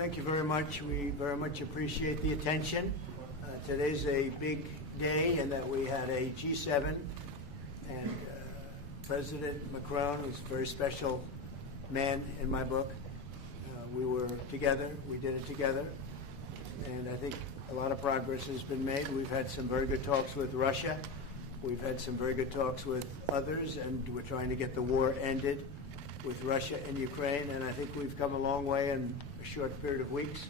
thank you very much. We very much appreciate the attention. Today's a big day in that we had a G7, and President Macron was a very special man in my book. We were together. We did it together. And I think a lot of progress has been made. We've had some very good talks with Russia. We've had some very good talks with others, and we're trying to get the war ended with Russia and Ukraine. And I think we've come a long way in a short period of weeks.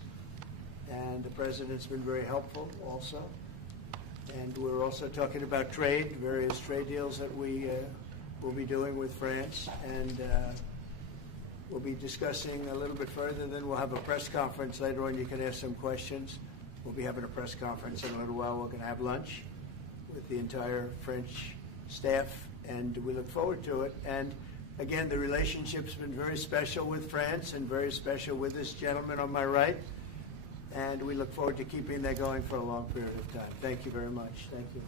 And the President's been very helpful also. And we're also talking about trade, various trade deals that we will be doing with France. And we'll be discussing a little bit further. Then we'll have a press conference later on. You can ask some questions. We'll be having a press conference in a little while. We're going to have lunch with the entire French staff, and we look forward to it. And again, the relationship's been very special with France and very special with this gentleman on my right. And we look forward to keeping that going for a long period of time. Thank you very much. Thank you.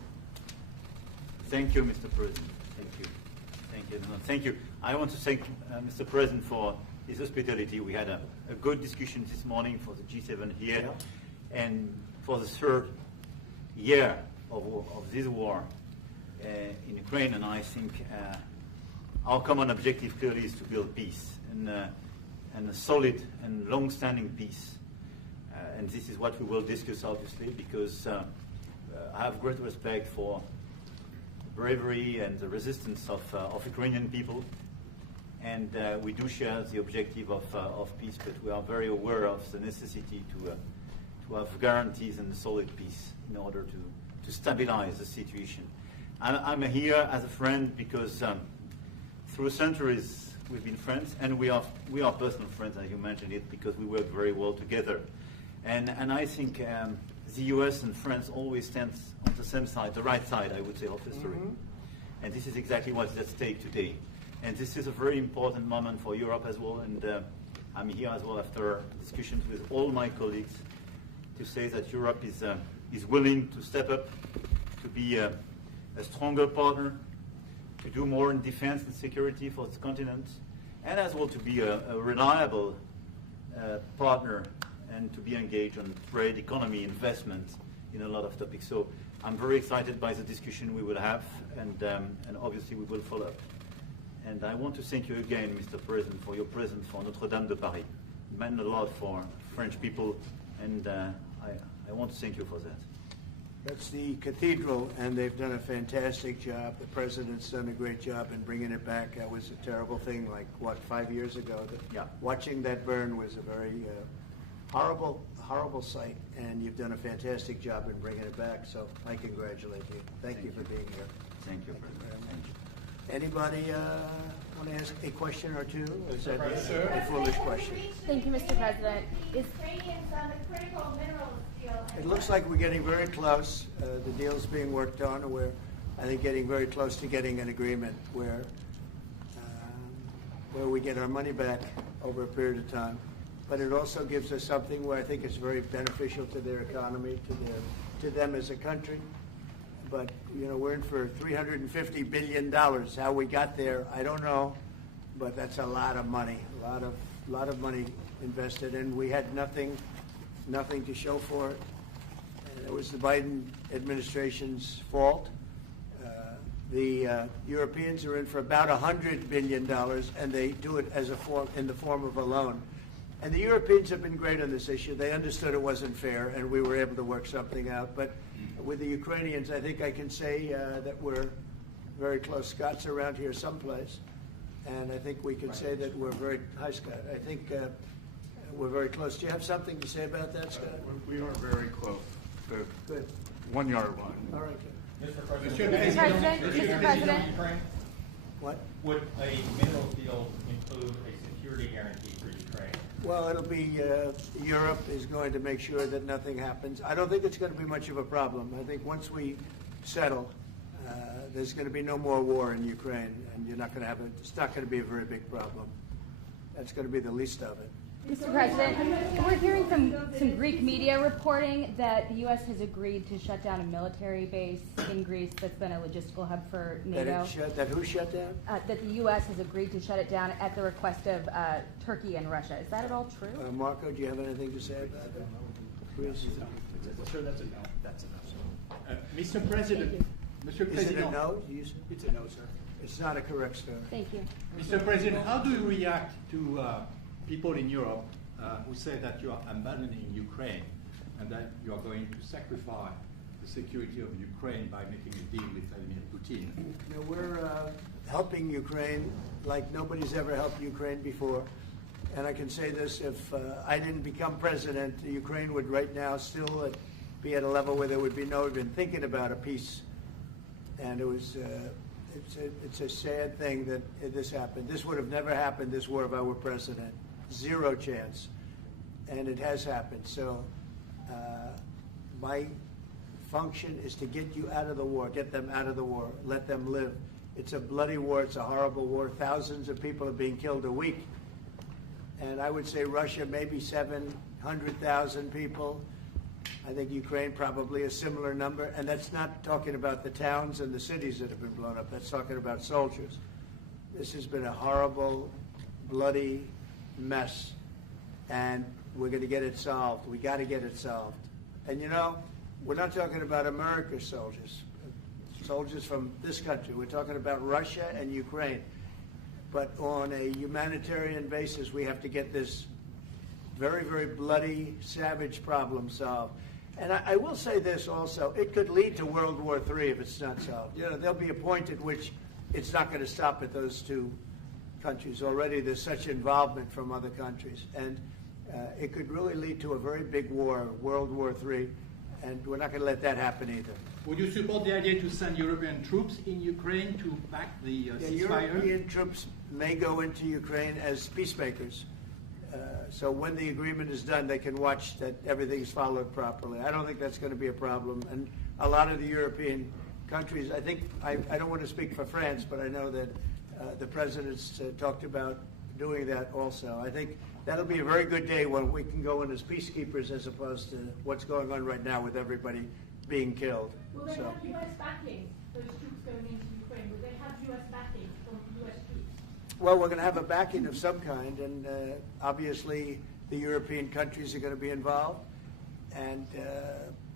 Thank you, Mr. President. Thank you. Thank you. No, thank you. I want to thank Mr. President for his hospitality. We had a good discussion this morning for the G7 here. Yeah. And for the third year of this war in Ukraine. And I think our common objective clearly is to build peace and a solid and long-standing peace. And this is what we will discuss, obviously, because I have great respect for the bravery and the resistance of Ukrainian people. And we do share the objective of peace, but we are very aware of the necessity to have guarantees and solid peace in order to stabilize the situation. I'm here as a friend because through centuries we've been friends, and we are personal friends, as you mentioned it, because we work very well together. And I think the US and France always stand on the same side, the right side, I would say, of history. Mm-hmm. And this is exactly what is at stake today. And this is a very important moment for Europe as well. And I'm here as well after discussions with all my colleagues to say that Europe is willing to step up, to be a stronger partner, to do more in defense and security for its continent, and as well to be a reliable partner and to be engaged on trade, economy, investment in a lot of topics. So I'm very excited by the discussion we will have, and obviously we will follow up. And I want to thank you again, Mr. President, for your presence for Notre-Dame de Paris. It meant a lot for French people, and I want to thank you for that. That's the cathedral, and they've done a fantastic job. The President's done a great job in bringing it back. That was a terrible thing, like, 5 years ago? Yeah. Watching that burn was a very horrible sight, and you've done a fantastic job in bringing it back, so I congratulate you. Thank you for being here. Thank you, President. Anybody want to ask a question or two? Or is that a foolish question? Thank you, Mr. President. Ukrainians on the critical minerals deal. It looks like we're getting very close. The deal's being worked on, and we're, I think, getting very close to getting an agreement where we get our money back over a period of time. But it also gives us something where I think it's very beneficial to their economy, to them as a country. But, you know, we're in for $350 billion. How we got there, I don't know, but that's a lot of money, a lot of money invested, and we had nothing to show for it. And it was the Biden administration's fault. The Europeans are in for about $100 billion, and they do it as in the form of a loan. And the Europeans have been great on this issue. They understood it wasn't fair, and we were able to work something out. But with the Ukrainians, I think I can say that we're very close. Scott's around here someplace, and I think we can say that we're very, hi Scott, I think we're very close. Do you have something to say about that, Scott? We are very close. Good. 1 yard line. All right, good. Mr. President, Mr. President. What? Would a minerals deal include a security guarantee for Ukraine? Well, it'll be, Europe is going to make sure that nothing happens. I don't think it's going to be much of a problem. I think once we settle, there's going to be no more war in Ukraine, and you're not going to have it's not going to be a very big problem. That's going to be the least of it. Mr. President, we're hearing from some Greek media reporting that the U.S. has agreed to shut down a military base in Greece that's been a logistical hub for NATO. That who shut down? That the U.S. has agreed to shut it down at the request of Turkey and Russia. Is that at all true? Marco, do you have anything to say about that? Please. Sir, that's a no. That's a no. Mr. President, Mr. Is it a President. no? Do you say? It's a no, sir. It's not a correct story. Thank you. Mr. President, how do you react to people in Europe who say that you are abandoning Ukraine and that you are going to sacrifice the security of Ukraine by making a deal with Vladimir Putin? You know, we're helping Ukraine like nobody's ever helped Ukraine before. And I can say this, if I didn't become president, Ukraine would right now still be at a level where there would be no even thinking about a peace. And it was, it's a sad thing that this happened. This would have never happened, this war, if I were president. Zero chance. And it has happened. So my function is to get you out of the war, get them out of the war, let them live. It's a bloody war, it's a horrible war. Thousands of people are being killed a week. And I would say Russia, maybe 700,000 people. I think Ukraine probably a similar number. And that's not talking about the towns and the cities that have been blown up. That's talking about soldiers. This has been a horrible, bloody mess. And we're going to get it solved. We got to get it solved. And you know, we're not talking about America's soldiers, soldiers from this country. We're talking about Russia and Ukraine. But on a humanitarian basis, we have to get this very, very bloody, savage problem solved. And I will say this also, it could lead to World War III if it's not solved. You know, there'll be a point at which it's not going to stop at those two countries. Already there's such involvement from other countries. And it could really lead to a very big war, World War III, and we're not going to let that happen either. Would you support the idea to send European troops in Ukraine to back the ceasefire? European troops may go into Ukraine as peacemakers. So when the agreement is done, they can watch that everything's followed properly. I don't think that's going to be a problem. And a lot of the European countries, I think, I don't want to speak for France, but I know that the president's talked about doing that also. I think that'll be a very good day when we can go in as peacekeepers as opposed to what's going on right now with everybody being killed. Will they have U.S. backing, those troops going into Ukraine? Will they have U.S. backing from U.S. troops? Well, we're going to have a backing of some kind, and obviously the European countries are going to be involved, and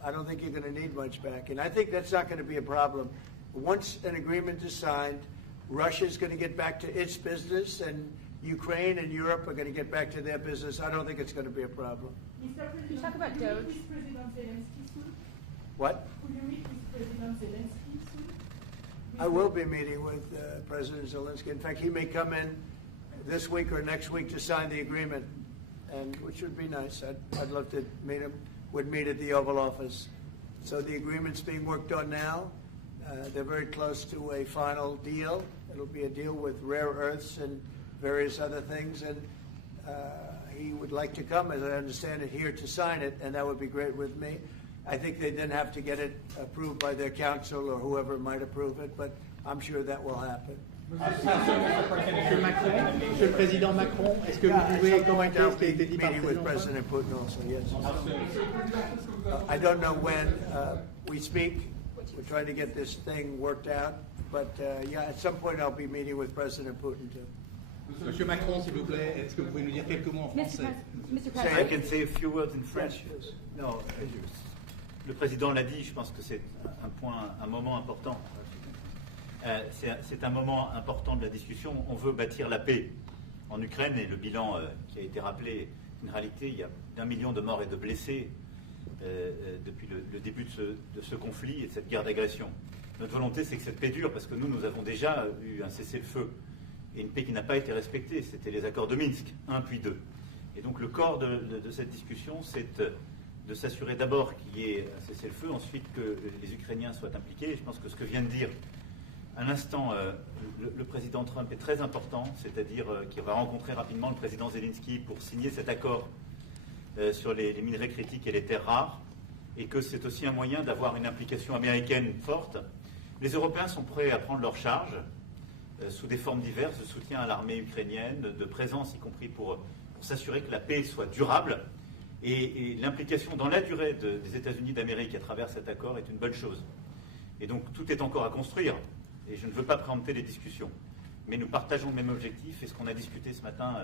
I don't think you're going to need much backing. I think that's not going to be a problem. Once an agreement is signed, Russia's going to get back to its business, and Ukraine and Europe are going to get back to their business. I don't think it's going to be a problem. Mr. President, you talk about will you DOGE? meet with President Zelensky soon? What? Will you meet with President Zelensky soon? I will be meeting with President Zelensky. In fact, he may come in this week or next week to sign the agreement, and which would be nice. I'd love to meet him. Would meet at the Oval Office. So the agreement's being worked on now. They're very close to a final deal. It'll be a deal with rare earths and various other things, and he would like to come, as I understand it, here to sign it, and that would be great with me. I think they then have to get it approved by their council or whoever might approve it, but I'm sure that will happen. Monsieur Macron, Monsieur le Président Macron, est-ce que vous pouvez commenter ce qui a été dit par le Meeting with Président President Putin also, yes. I don't know when we speak. We're trying to get this thing worked out, but yeah, at some point I'll be meeting with President Putin too. Monsieur Macron, s'il vous plaît, est-ce que vous pouvez nous dire quelques mots en français? Mr. I President, can say a few words in French. Yes. No, le président l'a dit, je pense que c'est un moment important. C'est un moment important de la discussion. On veut bâtir la paix en Ukraine et le bilan qui a été rappelé, une réalité, il y a d'1 million de morts et de blessés depuis le début de ce conflit et de cette guerre d'agression. Notre volonté, c'est que cette paix dure, parce que nous avons déjà eu un cessez-le-feu et une paix qui n'a pas été respectée. C'était les accords de Minsk, 1 puis 2. Et donc le corps de cette discussion, c'est de s'assurer d'abord qu'il y ait un cessez-le-feu, ensuite que les Ukrainiens soient impliqués. Et je pense que ce que vient de dire à l'instant le président Trump est très important, c'est-à-dire qu'il va rencontrer rapidement le président Zelensky pour signer cet accord sur les minerais critiques et les terres rares, et que c'est aussi un moyen d'avoir une implication américaine forte. Les Européens sont prêts à prendre leur charge sous des formes diverses de soutien à l'armée ukrainienne, de présence, y compris pour s'assurer que la paix soit durable. Et l'implication dans la durée des États-Unis d'Amérique à travers cet accord est une bonne chose. Et donc tout est encore à construire. Et je ne veux pas préempter les discussions. Mais nous partageons le même objectif. Et ce qu'on a discuté ce matin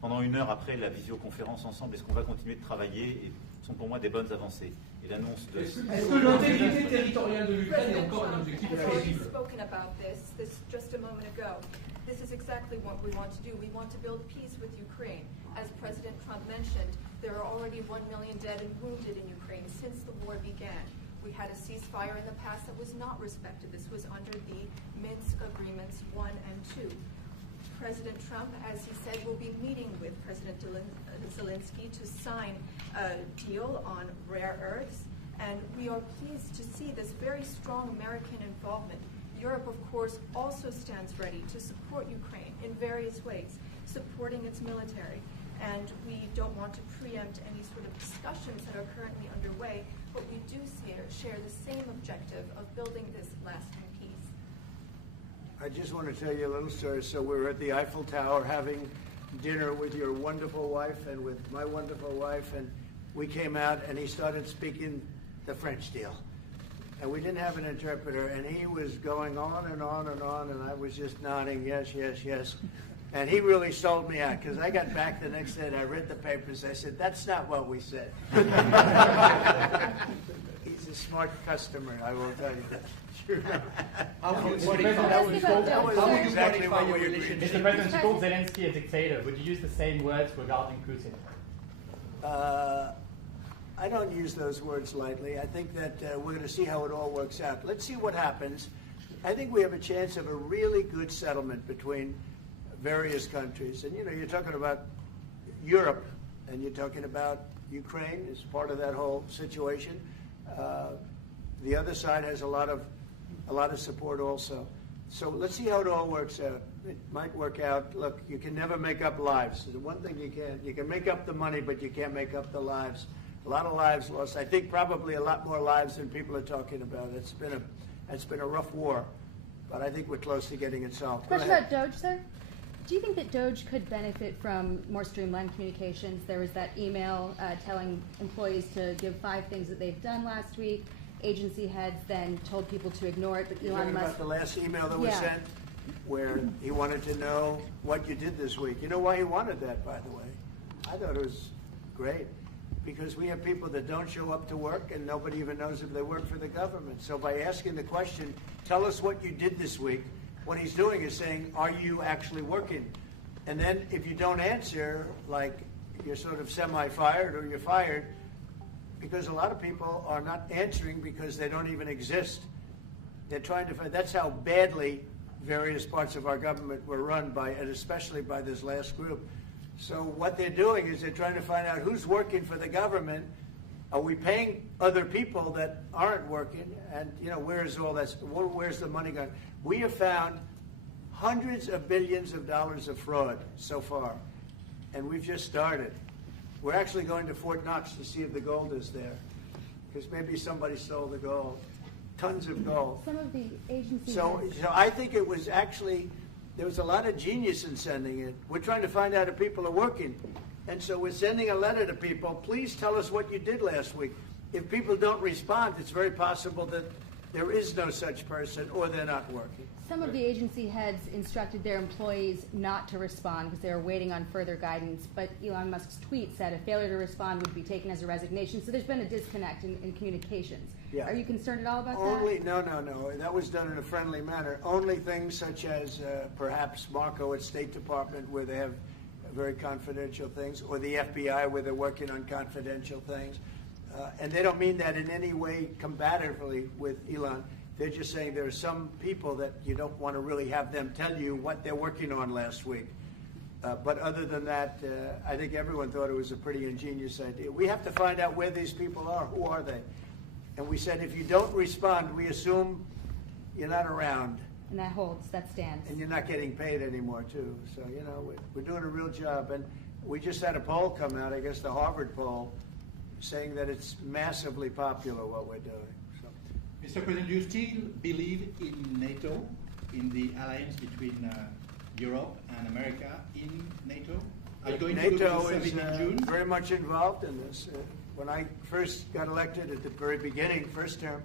pendant 1 heure après la visioconférence ensemble, et ce qu'on va continuer de travailler, sont pour moi des bonnes avancées. Et l'annonce de... Est-ce que l'intégrité territoriale de l'Ukraine est encore un objectif I've already crédible? spoken about this just a moment ago. This is exactly what we want to do. We want to build peace with Ukraine. As President Trump mentioned, there are already 1 million dead and wounded in Ukraine since the war began. We had a ceasefire in the past that was not respected. This was under the Minsk Agreements 1 and 2. President Trump, as he said, will be meeting with President Zelensky to sign a deal on rare earths. And we are pleased to see this very strong American involvement. Europe, of course, also stands ready to support Ukraine in various ways, supporting its military. And we don't want to preempt any sort of discussions that are currently underway, but we do share the same objective of building this lasting peace. I just want to tell you a little story. So we were at the Eiffel Tower having dinner with your wonderful wife and with my wonderful wife, and we came out and he started speaking the French deal. And we didn't have an interpreter, and he was going on and on and on, and I was just nodding, yes, yes, yes. And he really sold me out, because I got back the next day and I read the papers. I said, that's not what we said. He's a smart customer, I will tell you that. Sure. How would you Mr. President, modify- That was how would you exactly modify what your we agreed. relationship? Mr. President, you called Zelensky a dictator. Would you use the same words regarding Putin? I don't use those words lightly. I think that we're going to see how it all works out. Let's see what happens. I think we have a chance of a really good settlement between various countries. And, you know, you're talking about Europe, and you're talking about Ukraine as part of that whole situation. The other side has a lot of support also. So let's see how it all works out. It might work out. Look, you can never make up lives. The one thing you can make up the money, but you can't make up the lives. A lot of lives lost. I think probably a lot more lives than people are talking about. It's been a rough war, but I think we're close to getting it solved. Go Question ahead. about Doge, sir. Do you think that Doge could benefit from more streamlined communications? There was that email telling employees to give 5 things that they've done last week. Agency heads then told people to ignore it, but You're Elon talking Musk... about the last email that was Yeah. sent, where he wanted to know what you did this week. You know why he wanted that, by the way? I thought it was great. Because we have people that don't show up to work and nobody even knows if they work for the government. So by asking the question, tell us what you did this week, what he's doing is saying, are you actually working? And then if you don't answer, like you're sort of semi-fired or you're fired, because a lot of people are not answering because they don't even exist. They're trying to find, that's how badly various parts of our government were run by, and especially by this last group. So what they're doing is they're trying to find out who's working for the government. Are we paying other people that aren't working? And, you know, where's all that? Where's the money going? We have found hundreds of billions of dollars of fraud so far, and we've just started. We're actually going to Fort Knox to see if the gold is there, because maybe somebody stole the gold. Tons of gold. Some of the agency So heads... I think it was actually, there was a lot of genius in sending it. We're trying to find out if people are working. And so we're sending a letter to people, please tell us what you did last week. If people don't respond, it's very possible that there is no such person or they're not working. Some of the agency heads instructed their employees not to respond because they were waiting on further guidance, but Elon Musk's tweet said a failure to respond would be taken as a resignation. So there's been a disconnect in communications. Yeah. Are you concerned at all about Only, that? no. That was done in a friendly manner. Only things such as perhaps Marco at State Department, where they have very confidential things, or the FBI, where they're working on confidential things. And they don't mean that in any way combatively with Elon. They're just saying there are some people that you don't want to really have them tell you what they're working on last week. But other than that, I think everyone thought it was a pretty ingenious idea. We have to find out where these people are. Who are they? And we said, if you don't respond, we assume you're not around. And that holds, that stands. And you're not getting paid anymore, too. So, you know, we're doing a real job. And we just had a poll come out, I guess the Harvard poll, saying that it's massively popular what we're doing. So. Mr. President, do you still believe in NATO, in the alliance between Europe and America in NATO? Are you going to go to NATO the is summit in June? very much involved in this. When I first got elected at the very beginning, first term,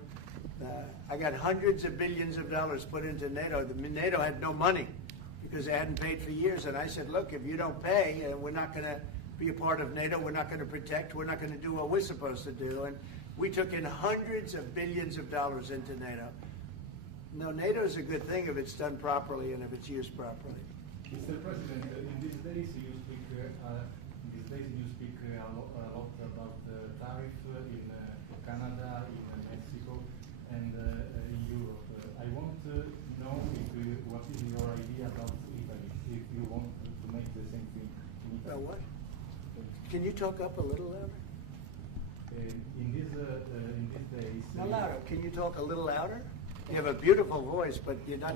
I got hundreds of billions of dollars put into NATO. NATO had no money because they hadn't paid for years. And I said, look, if you don't pay, we're not going to be a part of NATO. We're not going to protect. We're not going to do what we're supposed to do. And we took in hundreds of billions of dollars into NATO. No, NATO is a good thing if it's done properly and if it's used properly. Mr. President, in these days you speak a lot about tariff in Canada, in Mexico, and in Europe. I want to know what is your idea about Italy, if you want to make the same thing. What? Can you talk up a little louder? In these days. No, louder. Can you talk a little louder? You have a beautiful voice, but you're not.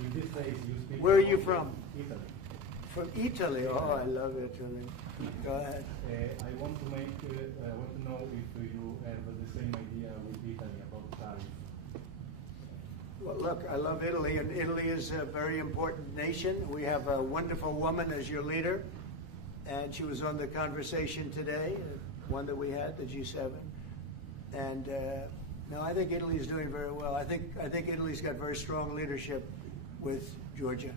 In these days you speak. Where are you from? Italy. From Italy. Oh, I love Italy. Go ahead. I want to know if you have the same idea with Italy about tariff. Well, look, I love Italy, and Italy is a very important nation. We have a wonderful woman as your leader, and she was on the conversation today, one that we had, the G7. And no, I think Italy is doing very well. I think Italy's got very strong leadership with Georgia.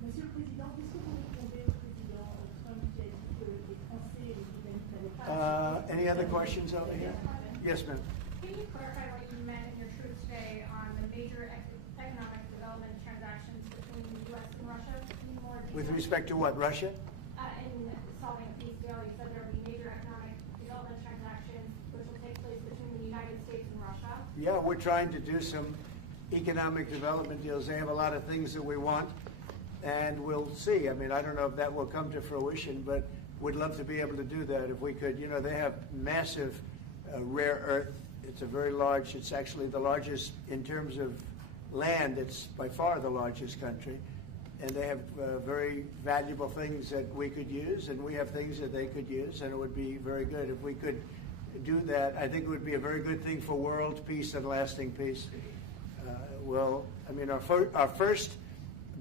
Monsieur le Président, qu'est-ce que vous répondez au président Trump qui a dit que les Français et les Britanniques n'avaient pas... Any other questions over here? Yes, ma'am. Can you clarify what you meant in your truth today on the major economic development transactions between the U.S. and Russia? Can you more With respect to what, Russia? in solving a peace deal, you said there will be major economic development transactions which will take place between the United States and Russia. Yeah, we're trying to do some economic development deals. They have a lot of things that we want, and we'll see. I mean, I don't know if that will come to fruition, but we'd love to be able to do that if we could. You know, they have massive rare earth. It's a very large, it's actually the largest in terms of land. It's by far the largest country. And they have very valuable things that we could use, and we have things that they could use, and it would be very good if we could do that. I think it would be a very good thing for world peace and lasting peace. Well, I mean, our first,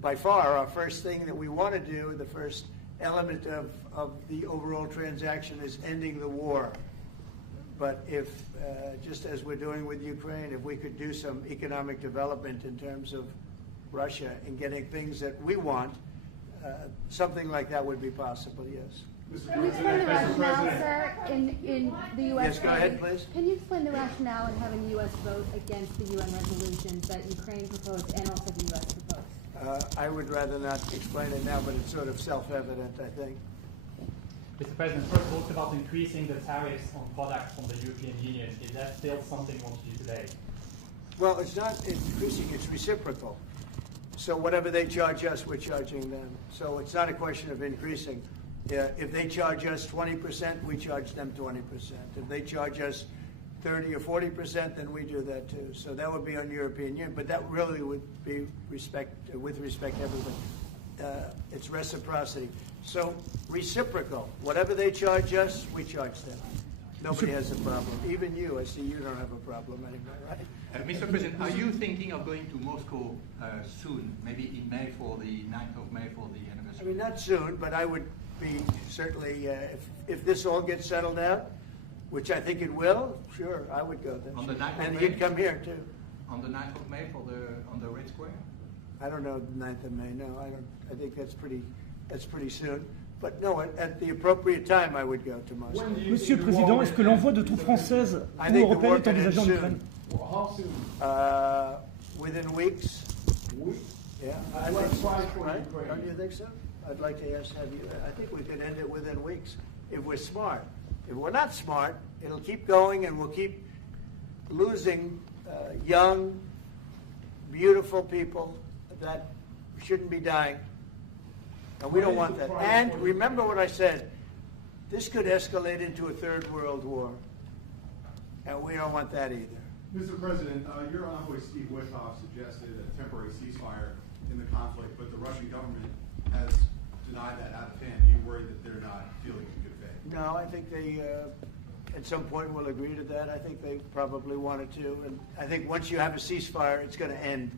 by far, our first thing that we want to do, the first element of the overall transaction is ending the war. But if, just as we're doing with Ukraine, if we could do some economic development in terms of Russia and getting things that we want, something like that would be possible, yes. Can you explain the rationale, sir, in the U.S.? Yes, go ahead, please. Can you explain the rationale in having the U.S. vote against the UN resolutions that Ukraine proposed and also the U.S. proposed? I would rather not explain it now, but it's sort of self-evident, I think. Mr. President, first talked about increasing the tariffs on products from the European Union. Is that still something you want to do today? Well, it's not increasing, it's reciprocal. So whatever they charge us, we're charging them. So it's not a question of increasing. If they charge us 20%, we charge them 20%. If they charge us 30 or 40%, then we do that too. So that would be on European Union, but that really would be with respect to everybody. It's reciprocity. So reciprocal. Whatever they charge us, we charge them. Nobody has a problem. Even you, I see you don't have a problem anymore, right? Mr. President, are you thinking of going to Moscow soon, maybe in May for the 9th of May for the anniversary? I mean, not soon, but I would be certainly, if this all gets settled out, which I think it will, sure, I would go there. On the 9th of and May? you'd come here too. On the 9th of May on the Red Square? I don't know the 9th of May, no, I don't. I think that's pretty soon. But no, at the appropriate time, I would go to Moscow. Monsieur le Président, est-ce que l'envoi de troupes françaises ou européennes est envisagé en Ukraine? How soon? Within weeks. Weeks? Yeah. I'd like to fight for Right? Ukraine. Don't you think so? I'd like to have you. I think we could end it within weeks if we're smart. If we're not smart, it'll keep going, and we'll keep losing young, beautiful people that shouldn't be dying. And we don't want that. And remember what I said. This could escalate into a third world war. And we don't want that either. Mr. President, your envoy Steve Witkoff suggested a temporary ceasefire in the conflict, but the Russian government has denied that out of hand. Do you worry that they're not feeling in good faith? No, I think they, at some point, will agree to that. I think they probably wanted to. And I think once you have a ceasefire, it's going to end,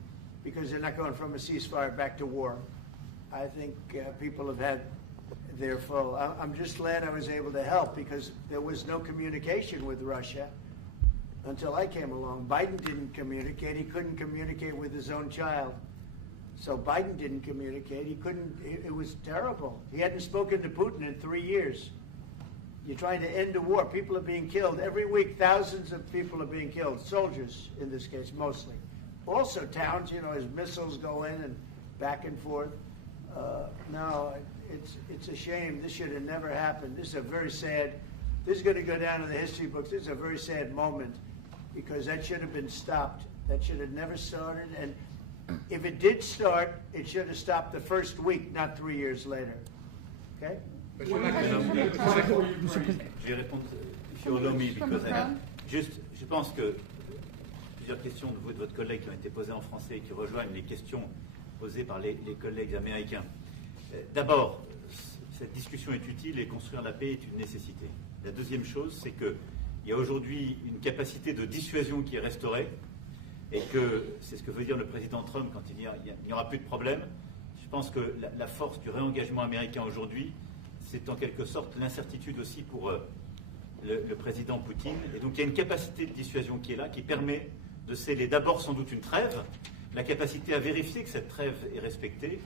because they're not going from a ceasefire back to war. I think people have had they're full. I'm just glad I was able to help because there was no communication with Russia until I came along. Biden didn't communicate. He couldn't communicate with his own child. So Biden didn't communicate. He couldn't. It was terrible. He hadn't spoken to Putin in 3 years. You're trying to end a war. People are being killed. Every week, thousands of people are being killed. Soldiers, in this case, mostly. Also towns, as missiles go in and back and forth. No, it's a shame. This should have never happened. This is a very sad, this is going to go down in the history books. This is a very sad moment because that should have been stopped. That should have never started. And if it did start, it should have stopped the first week, not 3 years later. Okay? Je vais répondre, if you allow me, because je pense que plusieurs questions de vous et de votre collègue qui ont été posées en français et qui rejoignent les questions posées par les collègues américains. D'abord, cette discussion est utile et construire la paix est une nécessité. La deuxième chose, c'est qu'il y a aujourd'hui une capacité de dissuasion qui est restaurée et que c'est ce que veut dire le président Trump quand il dit qu'il n'y aura plus de problème. Je pense que la force du réengagement américain aujourd'hui, c'est en quelque sorte l'incertitude aussi pour le président Poutine. Et donc il y a une capacité de dissuasion qui est là, qui permet de sceller d'abord sans doute une trêve, la capacité à vérifier que cette trêve est respectée,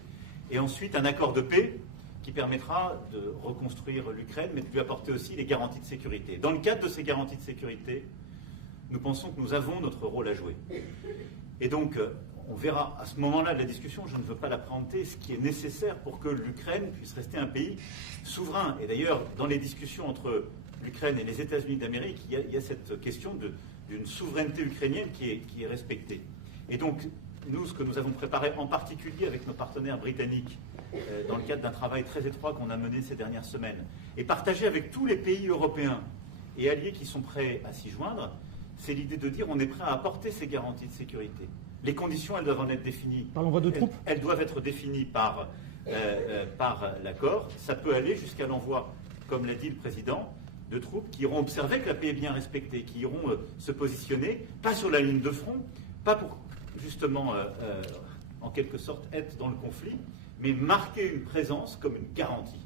et ensuite un accord de paix qui permettra de reconstruire l'Ukraine, mais de lui apporter aussi les garanties de sécurité. Dans le cadre de ces garanties de sécurité, nous pensons que nous avons notre rôle à jouer. Et donc, on verra à ce moment-là de la discussion, je ne veux pas la préempter, ce qui est nécessaire pour que l'Ukraine puisse rester un pays souverain. Et d'ailleurs, dans les discussions entre l'Ukraine et les États-Unis d'Amérique, il y a cette question d'une souveraineté ukrainienne qui est respectée. Et donc, nous, ce que nous avons préparé en particulier avec nos partenaires britanniques, dans le cadre d'un travail très étroit qu'on a mené ces dernières semaines, et partagé avec tous les pays européens et alliés qui sont prêts à s'y joindre, c'est l'idée de dire on est prêt à apporter ces garanties de sécurité. Les conditions, elles doivent en être définies. Par l'envoi de troupes. Elles doivent être définies par l'accord. Ça peut aller jusqu'à l'envoi, comme l'a dit le président, de troupes qui iront observer que la paix est bien respectée, qui iront se positionner, pas sur la ligne de front, pas pour justement, en quelque sorte, être dans le conflit, mais marquer une présence comme une garantie.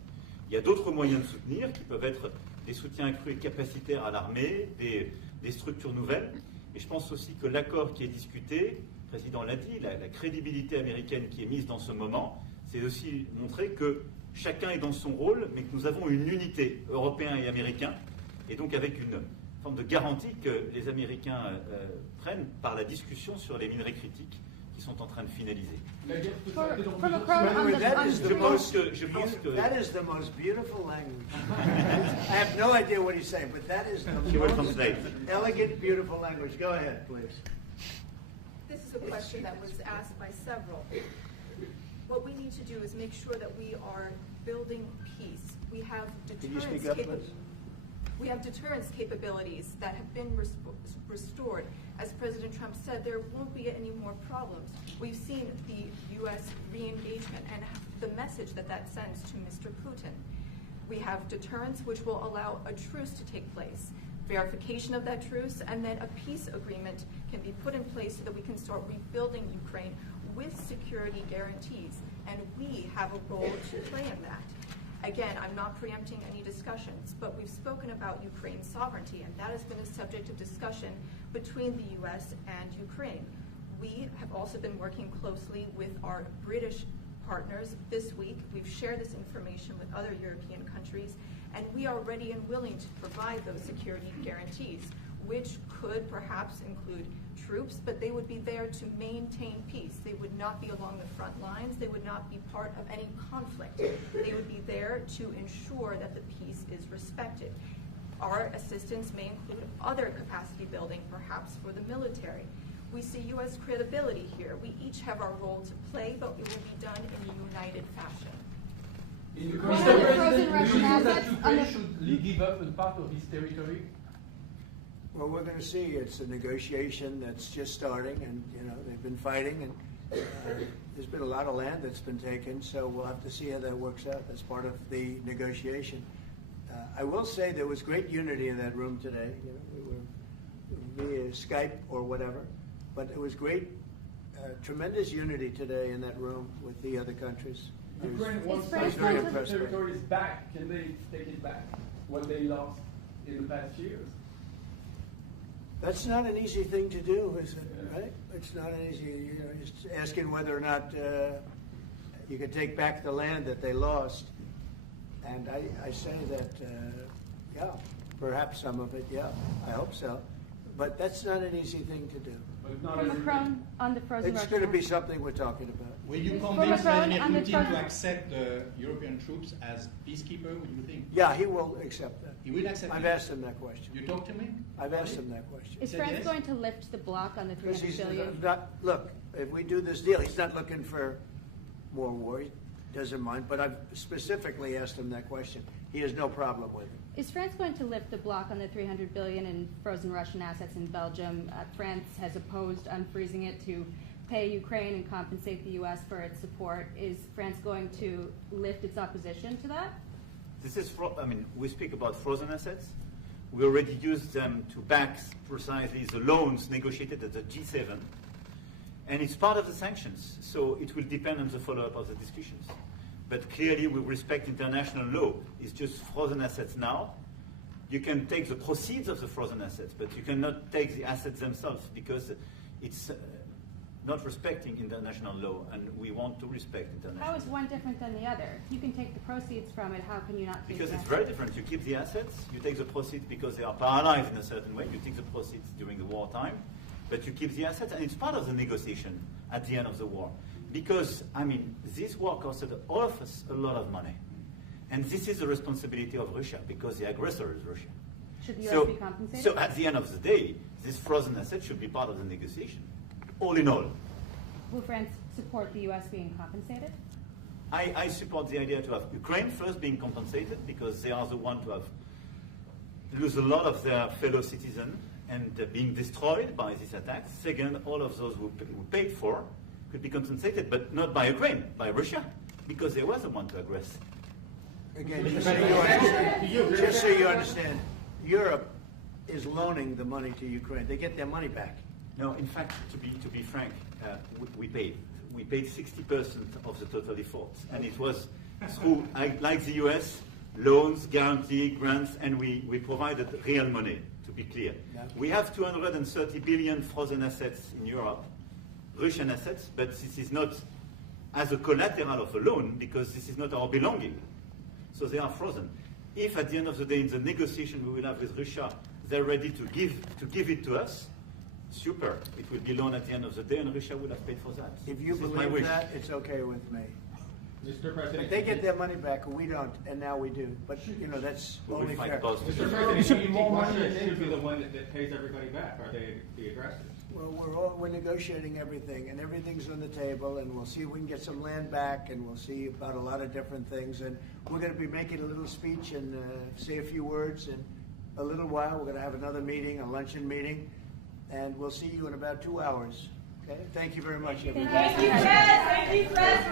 Il y a d'autres moyens de soutenir qui peuvent être des soutiens accrus et capacitaires à l'armée, des structures nouvelles. Et je pense aussi que l'accord qui est discuté, le président l'a dit, la crédibilité américaine qui est mise dans ce moment, c'est aussi montrer que chacun est dans son rôle, mais que nous avons une unité, Européens et Américains, et donc avec une forme de garantie que les Américains prennent par la discussion sur les minerais critiques qui sont en train de finaliser. That is the most beautiful language. I have no idea what he's saying, but that is the most elegant, beautiful language. Go ahead, please. This is a question that was asked by several. What we need to do is make sure that we are building peace. We have deterrence capabilities that have been restored. As President Trump said, there won't be any more problems. We've seen the U.S. re-engagement and the message that sends to Mr. Putin. We have deterrence, which will allow a truce to take place, verification of that truce, and then a peace agreement can be put in place so that we can start rebuilding Ukraine with security guarantees. And we have a role to play in that. Again, I'm not preempting any discussions, but we've spoken about Ukraine's sovereignty, and that has been a subject of discussion between the U.S. and Ukraine. We have also been working closely with our British partners this week. We've shared this information with other European countries, and we are ready and willing to provide those security guarantees, which could perhaps include troops, but they would be there to maintain peace. They would not be along the front lines. They would not be part of any conflict. They would be there to ensure that the peace is respected. Our assistance may include other capacity building, perhaps for the military. We see U.S. credibility here. We each have our role to play, but it will be done in a united fashion. Mr. President, do you think that Ukraine should give up a part of its territory? Well, we're going to see. It's a negotiation that's just starting, and they've been fighting, and there's been a lot of land that's been taken. So we'll have to see how that works out. That's part of the negotiation. I will say there was great unity in that room today. We were via Skype or whatever, but it was great, tremendous unity today in that room with the other countries. Ukraine wants France some going of to- the territories back. Can they take it back? What they lost in the past years? That's not an easy thing to do, is it? Right? It's not an easy. You know, just asking whether or not you can take back the land that they lost. And I say that, yeah, perhaps some of it, yeah, I hope so. But that's not an easy thing to do. But not For as in- Macron on the frozen It's Russian going to be assets. something we're talking about. Will you For convince Macron Vladimir on the Putin front- to accept the European troops as peacekeeper? What do you think? Yeah, he will accept that. He will accept I've it? asked him that question. You talked to him? I've asked him that question. Is said France yes? going to lift the block on the Because 300 he's billion? not, look, if we do this deal, he's not looking for more war. He doesn't mind. But I've specifically asked him that question. He has no problem with it. Is France going to lift the block on the 300 billion in frozen Russian assets in Belgium? France has opposed unfreezing it to pay Ukraine and compensate the U.S. for its support. Is France going to lift its opposition to that? This is, I mean, we speak about frozen assets. We already used them to back precisely the loans negotiated at the G7. And it's part of the sanctions, so it will depend on the follow-up of the discussions. But clearly, we respect international law. It's just frozen assets now. You can take the proceeds of the frozen assets, but you cannot take the assets themselves because it's not respecting international law, and we want to respect international law. How is one different than the other? You can take the proceeds from it. How can you not take Because the it's assets? very different. You keep the assets, you take the proceeds because they are paralyzed in a certain way. You take the proceeds during the wartime, but you keep the assets, and it's part of the negotiation at the end of the war. Because, I mean, this war costed all of us a lot of money. And this is the responsibility of Russia, because the aggressor is Russia. Should the U.S. be compensated? So at the end of the day, this frozen asset should be part of the negotiation, all in all. Will France support the U.S. being compensated? I support the idea to have Ukraine first being compensated because they are the ones to have lose a lot of their fellow citizens and being destroyed by this attack. Second, all of those who paid for could be compensated, but not by Ukraine, by Russia, because they were the one to aggress. Again, just so you understand, Europe is loaning the money to Ukraine. They get their money back. No, in fact, to be frank, we paid. We paid 60% of the total efforts, and it was through, like the US, loans, guarantee, grants, and we provided real money, to be clear. Yeah. We have 230 billion frozen assets in Europe, Russian assets, but this is not as a collateral of a loan because this is not our belonging. So they are frozen. If at the end of the day, in the negotiation we will have with Russia, they're ready to give it to us, super. It will be loan at the end of the day, and Russia will have paid for that. If you This is my believe wish. that, it's okay with me. Mr. President. But they get their money back, and we don't, and now we do. But, you know, that's We will only fight fair. both. Mr. President, do you think Russia should be the one that pays everybody back? Are they the aggressors? Well, we're negotiating everything, and everything's on the table, and we'll see if we can get some land back, and we'll see about a lot of different things. And we're going to be making a little speech and say a few words in a little while. We're going to have another meeting, a luncheon meeting, and we'll see you in about 2 hours. Okay? Thank you very much, everybody. Thank you, Fred. Thank you, Fred.